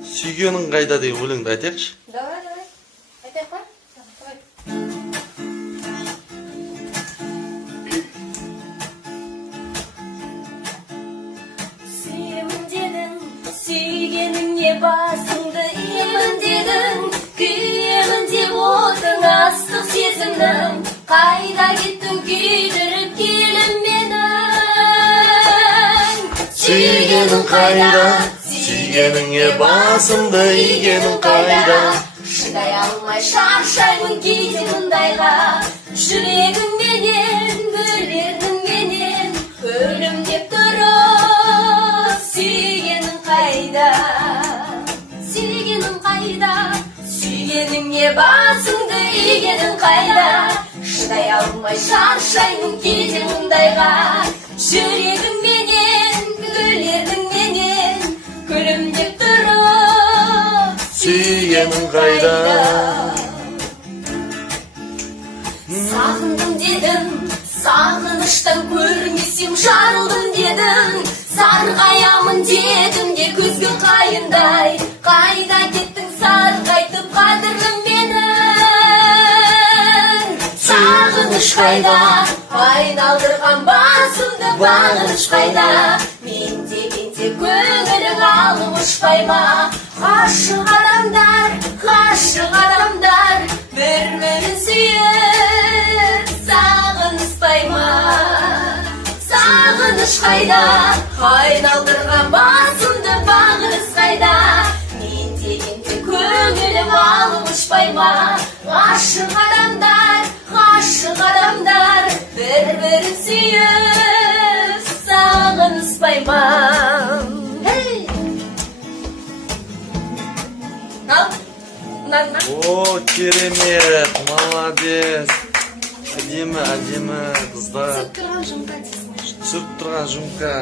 Сүйгенің қайда деген өлеңді айтайықшы. Давай. Айтайық па? Сүйемін дедің, сүйгеніңе басыңды иемін дедің, күйемін деп отың астық сезімнің, қайда кеттің күйдіріп келім менің. Сүйгенің қайда? Сүйгеніңе басымды игенің қайда? Шыдай алмай шаршаймын кейде мұндайға, жүрегің менен, гүлердің менен, өлім деп тұрып, сүйгенің қайда? Сүйгенің қайда? Сүйгеніңе басымды игенің қайда? Шыдай алмай шаршаймын кейде мұндайға, жүрегің менен, гүлердің менен, күлімдеп тұрып, Сүйгенің қайда? Сағындым дедің, сағыныштан көрмесем жарылдым дедің, сарғаямын дедім де күзгі қайындай, қайда кеттің сарғайтып қадірлім менің. Сағыныш қайда? Айналдырған басымды бағыныш қайда? Мен дегенде көңілің алып ұшпай ма? Ғашық адамдар, бір-бірін сүйіп, сағыныспай ма? Сағыныш қайда? Айналдырған басымды бағыныш қайда? Мен дегенде көңілім алып ұшпай ма? Ғашық адамдар, бір-бірін сүйіп, сағыныспай ма? О, керемет, молодец. Әдемі қыздар. Түсіп тұрған жұмқа дейсің. Түсіп тұрған жұмқа.